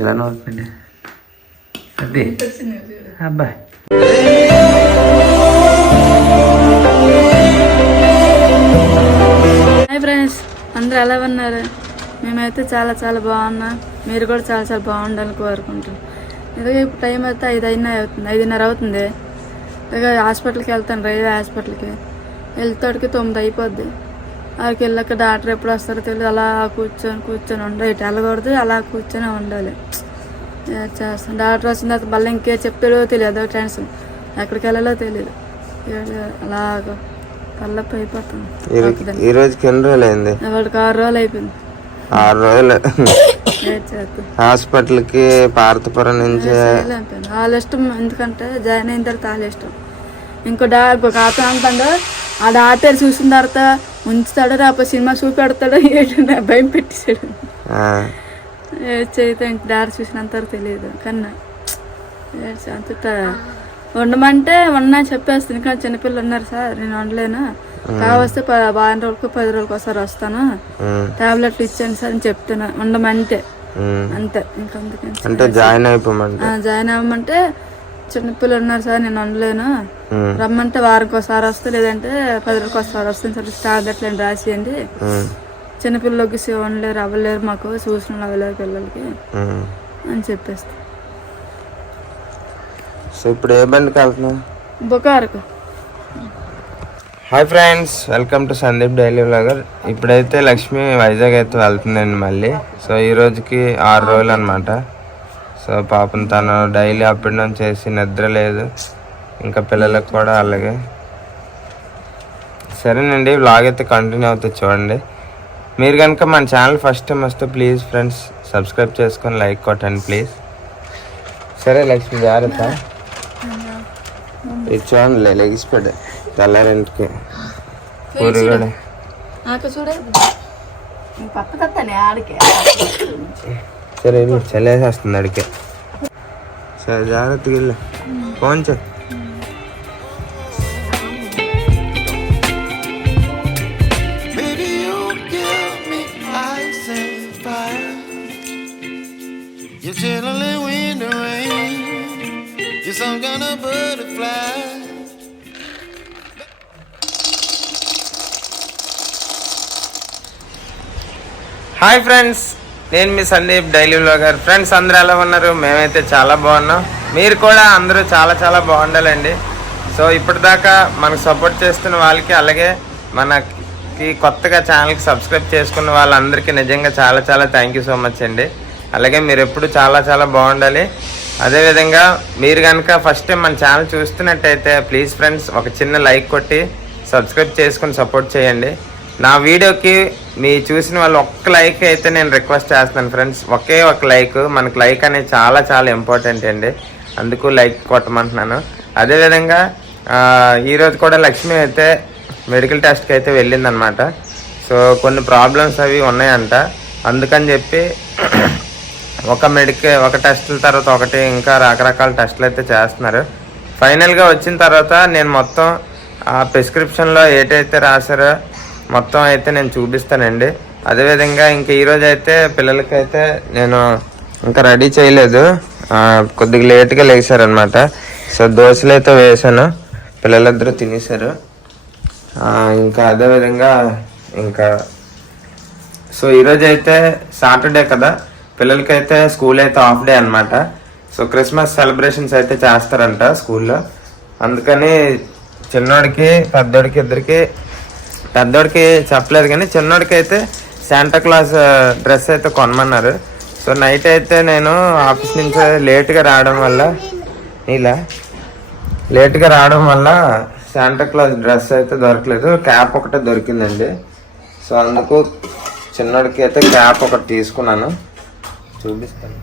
ఇలా నోడుతుంది అబ్బాయి hi friends అందరూ ఎలా ఉన్నారు? మేమైతే చాలా చాలా బాగున్నా. మీరు కూడా చాలా చాలా బాగుండాలని కోరుకుంటాం ఇదిగో ఇప్పుడు టైం అయితే ఐదు అయినా అవుతుంది ఐదున్నర అవుతుంది. ఇదిగో హాస్పిటల్కి వెళ్తాను రైల్వే హాస్పిటల్కి. వెళ్తాడికి తొమ్మిది అయిపోద్ది. అక్కడికి వెళ్ళాక డాక్టర్ ఎప్పుడు వస్తారో తెలియదు. అలా కూర్చొని కూర్చొని ఉండాలి ఇటు వెళ్ళకూడదు అలా కూర్చొని ఉండాలి. ఏం చేస్తాం? డాక్టర్ వచ్చిన తర్వాత మళ్ళీ ఇంకే చెప్తాడో తెలియదు. టెన్షన్ ఎక్కడికి వెళ్ళాలో తెలియదు. అలాగ కళ్ళప్ప అయిపోతుంది ఈ రోజుకి ఎన్ని రోజులు అయింది? వాడికి ఆరు రోజులు అయిపోయింది. ఆరు రోజులు. హాస్పిటల్కి పార్తపురం నుంచి వాళ్ళ ఇష్టం ఎందుకంటే జాయిన్ అయిన తర్వాత వాళ్ళ ఇష్టం. ఇంకో డా ఒక అతను అంటాడు ఆ డాక్టర్ చూసిన తర్వాత ఉంచుతాడో రాపో సినిమా చూపెడతాడో ఏంటంటే భయం పెట్టేశాడు. ఏడ్చైతే ఇంక డాక్టర్ చూసినంత తెలియదు. కన్నా ఏడ్చి అంత ఉండమంటే ఉన్నా చెప్పేస్తాను ఇంకా చిన్నపిల్లలు ఉన్నారు సార్ నేను వండలేను కావస్తే వారం రోజులకు పది రోజులకు ఒకసారి వస్తాను. టాబ్లెట్లు ఇచ్చాను సార్ అని చెప్తున్నా. ఉండమంటే. అంతే ఇంకా అందుకని అంటే జాయిన్ అయిపోమంట. జాయిన్ అవ్వమంటే చిన్నపిల్లలు ఉన్నారు సార్ నేను వండలేను ఉమ్, రమ్మంటే వారికి ఒకసారి వస్తే లేదంటే పది రోజులకు ఒకసారి వస్తుంది సార్ టాబ్లెట్లు అని రాసియండి. చిన్నపిల్లలకి వండలేరు అవ్వలేరు మాకు చూసిన అవ్వలేరు పిల్లలకి. అని చెప్పేస్తా. సో ఇప్పుడు ఏ బండికి వెళ్తున్నావు? బొకారకు. Hi friends welcome to Sandeep daily vlogger. ఇప్పుడైతే లక్ష్మి వైజాగ్ అయితే వెళ్తుందండి మళ్ళీ. సో ఈ రోజుకి ఆరు రోజులు అనమాట సో పాపం తను డైలీ అప్ అండ్ డౌన్ చేసి నిద్ర లేదు. ఇంకా పిల్లలకు కూడా అలాగే. సరేనండి వ్లాగ్ అయితే కంటిన్యూ అవుతుంది చూడండి. మీరు కనుక మన ఛానల్ ఫస్ట్ టైం వస్తే ప్లీజ్ ఫ్రెండ్స్ సబ్స్క్రైబ్ చేసుకొని లైక్ కొట్టండి ప్లీజ్ సరే లక్ష్మి జాగ్రత్త. ఇది చూడండి లెగిసిపడే తెల్లారింటికి పూరి కూడా నాకు చూడే. పక్కనే ఆడికే. సరే చల్లేసేస్తుంది అడికే సరే జాగ్రత్తగా ఇల్లు ఫోన్ చే Baby, you give me ice and fire. You're chilling in the rain. You're some kind of butterfly. Hi friends నేను మీ సందీప్ డైలీ వ్లాగర్. ఫ్రెండ్స్ అందరూ ఎలా ఉన్నారు? మేమైతే చాలా బాగున్నాం. మీరు కూడా అందరూ చాలా చాలా బాగుండాలండి. సో ఇప్పటిదాకా మనకు సపోర్ట్ చేస్తున్న వాళ్ళకి అలాగే మనకి కొత్తగా ఛానల్కి సబ్స్క్రైబ్ చేసుకున్న వాళ్ళందరికీ నిజంగా చాలా చాలా థ్యాంక్ యూ సో మచ్ అండి. అలాగే మీరు ఎప్పుడు చాలా చాలా బాగుండాలి. అదేవిధంగా మీరు కనుక ఫస్ట్ టైం మన ఛానల్ చూస్తున్నట్టయితే ప్లీజ్ ఫ్రెండ్స్ ఒక చిన్న లైక్ కొట్టి సబ్స్క్రైబ్ చేసుకుని సపోర్ట్ చేయండి. నా వీడియోకి మీ చూసిన వాళ్ళు ఒక్క లైక్ అయితే నేను రిక్వెస్ట్ చేస్తాను ఫ్రెండ్స్ ఒకే ఒక లైక్ మనకు లైక్ అనేది చాలా చాలా ఇంపార్టెంట్ అండి. అందుకు లైక్ కొట్టమంటున్నాను. అదేవిధంగా ఈరోజు కూడా లక్ష్మి అయితే మెడికల్ టెస్ట్కి అయితే వెళ్ళిందనమాట సో కొన్ని ప్రాబ్లమ్స్ అవి ఉన్నాయంట. అందుకని చెప్పి ఒక మెడికల్ ఒక టెస్టుల తర్వాత ఒకటి ఇంకా రకరకాల టెస్టులు అయితే చేస్తున్నారు. ఫైనల్గా వచ్చిన తర్వాత నేను మొత్తం ఆ ప్రిస్క్రిప్షన్లో ఏటైతే రాశారో మొత్తం అయితే నేను చూపిస్తానండి. అదేవిధంగా ఇంకా ఈరోజు అయితే పిల్లలకైతే నేను ఇంకా రెడీ చేయలేదు. కొద్దిగా లేట్గా లేచారనమాట సో దోశలు అయితే వేసాను. పిల్లలిద్దరూ తినేశారు. ఇంకా అదేవిధంగా ఇంకా సో ఈరోజు అయితే సాటర్డే కదా. పిల్లలకైతే స్కూల్ అయితే హాఫ్ డే అన్నమాట. సో క్రిస్మస్ సెలబ్రేషన్స్ అయితే చేస్తారంట స్కూల్లో. అందుకని చిన్నోడికి పెద్దోడికి ఇద్దరికి పెద్దోడికి చెప్పలేదు కానీ చిన్నోడికి అయితే శాంటా క్లాస్ డ్రెస్ అయితే కొనమన్నారు. సో నైట్ అయితే నేను ఆఫీస్ నుంచి లేట్గా రావడం వల్ల ఇలా లేట్గా రావడం వల్ల శాంటా క్లాస్ డ్రెస్ అయితే దొరకలేదు. క్యాప్ ఒకటే దొరికిందండి. సో అందుకు చిన్నోడికి అయితే క్యాప్ ఒకటి తీసుకున్నాను. చూపిస్తాను.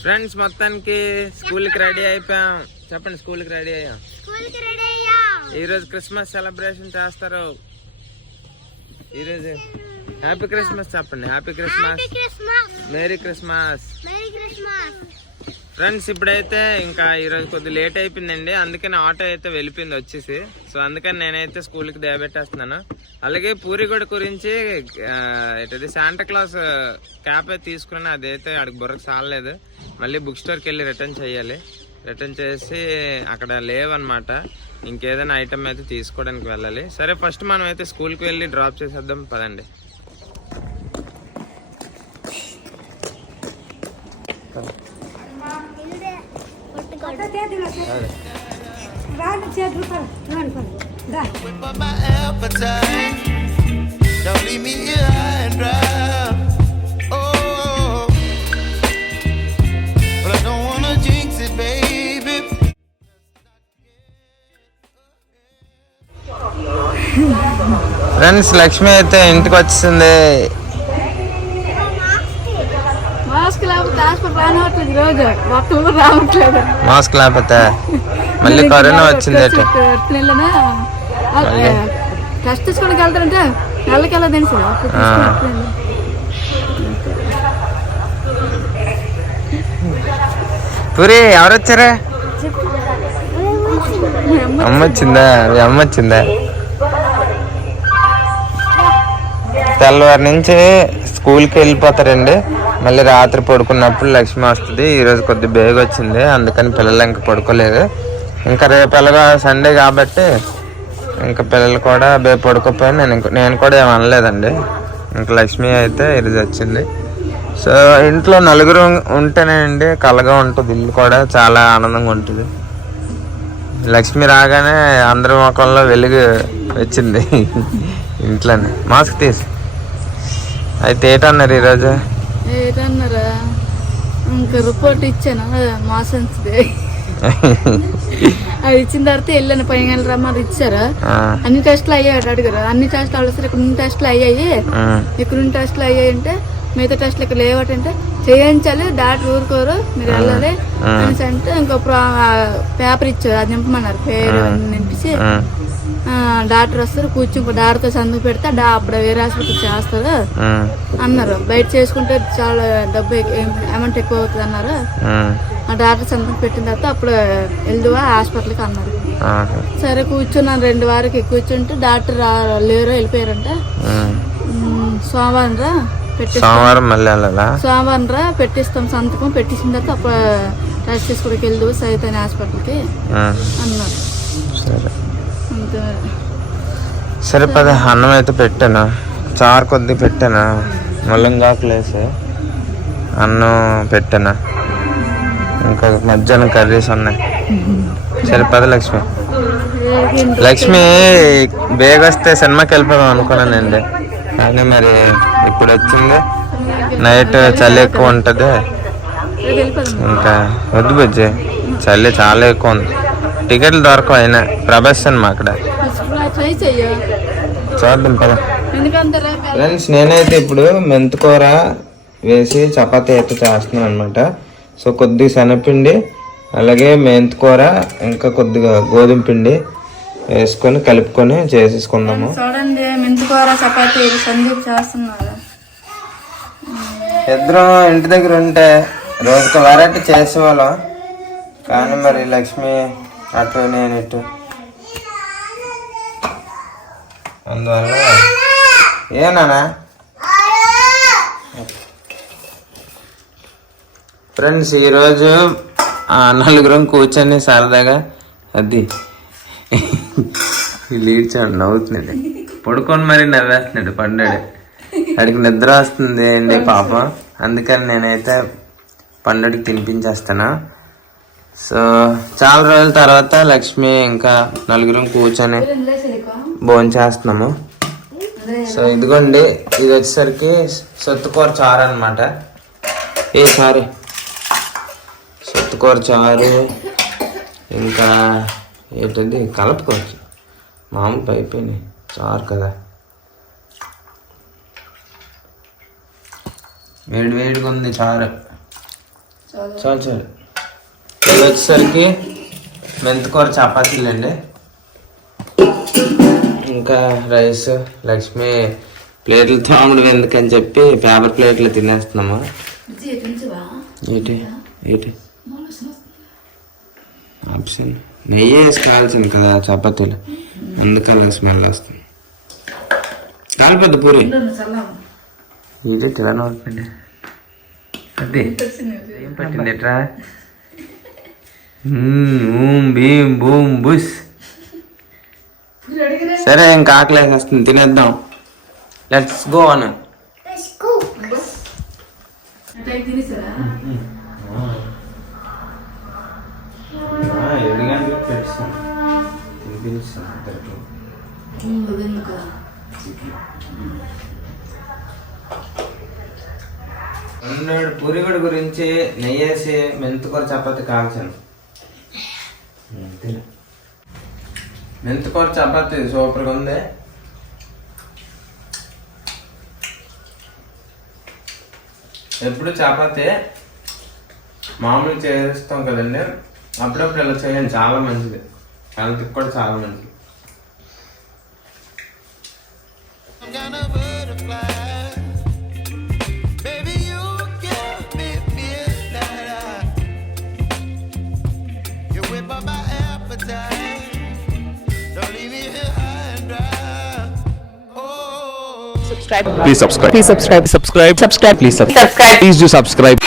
ఫ్రెండ్స్ మొత్తానికి స్కూల్కి రెడీ అయిపోయాం. చెప్పండి స్కూల్కి రెడీ అయ్యాం. ఈరోజు క్రిస్మస్ సెలబ్రేషన్ చేస్తారు. ఈరోజు హ్యాపీ క్రిస్మస్ చెప్పండి. Happy Christmas merry Christmas friends ఇప్పుడైతే ఇంకా ఈరోజు కొద్ది లేట్ అయిపోయిందండి. అందుకని ఆటో అయితే వెళ్ళిపోయింది వచ్చేసి. సో అందుకని నేనైతే స్కూల్కి దేవబెట్టేస్తున్నాను అలాగే పూరిగూడ గురించి ఏంటది శాంటా క్లాస్ క్యాప్ అయితే తీసుకున్నాను అదైతే అక్కడికి బుర్రకు చాలలేదు మళ్ళీ బుక్ స్టోర్కి వెళ్ళి రిటర్న్ చేయాలి. రిటర్న్ చేసి అక్కడ లేవన్నమాట. ఇంకేదైనా ఐటమ్ అయితే తీసుకోవడానికి వెళ్ళాలి. సరే ఫస్ట్ మనం అయితే స్కూల్కి వెళ్ళి డ్రాప్ చేసేద్దాం. పదండి. Thank. Don't leave me here high and dry. Oh, but I don't wanna jinx it, baby. Friends Lakshmi అయితే ఇంటికి వచ్చింది మాస్క్ లేకపోతే మళ్ళీ కరోనా వచ్చింది వెళ్తారంటే నెలకి తెలుసు పూరి ఎవరు వచ్చారా అమ్మ వచ్చిందా మీ అమ్మ వచ్చిందా తెల్లవారి నుంచి స్కూల్కి వెళ్ళిపోతారండి మళ్ళీ రాత్రి పడుకున్నప్పుడు లక్ష్మి వస్తుంది. ఈరోజు కొద్ది బేగ వచ్చింది అందుకని పిల్లలు ఇంకా పడుకోలేదు. ఇంకా రేపు ఎలాగో సండే కాబట్టి ఇంకా పిల్లలు కూడా బే పడుకోపోయి నేను ఇంక- నేను కూడా ఏం అనలేదండి. ఇంకా లక్ష్మి అయితే ఈరోజు వచ్చింది సో ఇంట్లో నలుగురు ఉంటేనే అండి కలగా ఉంటుంది. ఇల్లు కూడా చాలా ఆనందంగా ఉంటుంది. లక్ష్మి రాగానే అందరి ముఖంలో వెలుగు వచ్చింది. ఇంట్లోనే. మాస్క్ తీసి. అయితే ఏటన్నారు ఈరోజు? ఏంటన్నారా ఇంకా రిపోర్ట్ ఇచ్చాను. మాసన్స్ది అది ఇచ్చిన తర్వాత వెళ్ళాను. పైన రమ్మని ఇచ్చారు? అన్ని టెస్టులు అయ్యాయి అడిగారు. అన్ని టెస్టులు అవసరం ఇక్కడ ఉన్న టెస్టులు అయ్యాయి. ఇక్కడ ఉన్న టెస్టులు అయ్యాయి అంటే మిగతా టెస్టులు ఇక్కడ లేవటంటే చేయించాలి డాక్టర్ ఊరుకోరు మీరు వెళ్ళాలి అంటే ఇంకో పేపర్ ఇచ్చారు. అది నింపమన్నారు. పేరు నింపించి. డాక్టర్ వస్తారు కూర్చుని డాక్టర్తో సందుకు పెడితే డా అప్పుడు వేరే హాస్పిటల్ చేస్తారు అన్నారు. బయట చేసుకుంటే చాలా డబ్బు అమౌంట్ ఎక్కువ అవుతుంది అన్నారు. ఆ. డాక్టర్ సంతకం పెట్టిన తర్వాత అప్పుడు వెళ్దువా హాస్పిటల్కి అన్నారు. సరే కూర్చున్నాను రెండు వారికి కూర్చుంటే డాక్టర్ లేరు వెళ్ళిపోయారంట. సోమవారం రా సోమవారం మళ్ళీ సోమవారం రా పెట్టిస్తాం సంతకం. పెట్టించిన తర్వాత అప్పుడు టెస్ట్ చేసుకోవడానికి వెళ్దు సైతాని హాస్పిటల్కి అన్నారు. సరే. సరే పద అన్నం అయితే పెట్టాను? చారు కొద్ది పెట్టాను? ముల్లంగాకులేసి అన్నం పెట్టాను? ఇంకా మధ్యాహ్నం కర్రీస్ ఉన్నాయి. సరే పద లక్ష్మి? లక్ష్మి బేగ వస్తే సినిమాకి వెళ్ళిపోదాం అనుకున్నానండి కానీ మరి ఇప్పుడు వచ్చింది. నైట్ చలి ఎక్కువ ఉంటుంది. ఇంకా వద్దు బుజ్జి. చలి చాలా ఎక్కువ ఉంది. టికెట్లు దొరకవు అయినా ప్రభాస్ సినిమా అక్కడ. చూద్దాం పద. ఫ్రెండ్స్ నేనైతే ఇప్పుడు మెంతికూర వేసి చపాతీ అయితే చేస్తున్నాను అనమాట సో కొద్దిగా శనగపిండి అలాగే మెంతికూర ఇంకా కొద్దిగా గోధుమ పిండి వేసుకొని కలుపుకొని చేసేసుకుందాము. చూడండి మెంతికూర చపాతీ సందీప్ చేస్తున్నారు. ఇద్దరం ఇంటి దగ్గర ఉంటే రోజుకి వెరైటీ చేసేవాళ్ళం. కానీ మరి లక్ష్మి అటు నేను ఇటు అందువల్ల ఏనా ఫ్రెండ్స్ ఈరోజు ఆ, నలుగురం కూర్చొని సరదాగా అది లీడ్ నవ్వుతున్నాడు పడుకొని మరి నవ్వేస్తున్నాడు పండాడు. అడికి నిద్ర వస్తుంది అండి పాపం? అందుకని నేనైతే పండుడికి తినిపించేస్తాను సో చాలా రోజుల తర్వాత లక్ష్మి ఇంకా నలుగురం కూర్చొని భోజనం చేస్తున్నాము. సో ఇదిగోండి ఇది వచ్చేసరికి సొత్తుకూర చారు అనమాట ఏ సారీ సొత్తుకూర చారు ఇంకా ఏంటంటే కలుపుకోవచ్చు మామూలు అయిపోయినాయి చారు కదా. వేడి వేడిగా ఉంది చారు. చాలు చాలు. ఇది వచ్చేసరికి మెంతికూర చపాతీలు అండి ఇంకా రైస్ లక్ష్మి ప్లేట్లు తాముడు ఎందుకని చెప్పి పేపర్ ప్లేట్లు తినేస్తున్నాము. ఏంటి? ఏంటి? ఆప్షన్. నెయ్యి వేసి కాల్చింది కదా చపాతీలు. అందుకని స్మెల్ వస్తుంది. కాలిపోద్ది పూరి. ఇది ఇలా నోడుతుంది అది ఏం పట్టింది? ఎట్రా ఊమ్ భీమ్ బూమ్ బుస్ సరే ఇంకా ఆకలేసి వస్తుంది తినేద్దాం. లెట్స్ గో అన్న. ఏడు గంటలకు పెట్టాను పూరిగుడి గురించి నెయ్యేసి మెంతుకూర చపాతి కాల్చాను. మెంతుకూర చపాతి సూపర్గా ఉంది ఎప్పుడు చపాతి మామూలు చేస్తాం కదండి అప్పుడప్పుడు ఇలా చేయండి చాలా మంచిది హెల్త్కి కూడా చాలా మంచిది subscribe Please subscribe. please subscribe Subscribe. subscribe Please subscribe. subscribe Please do subscribe.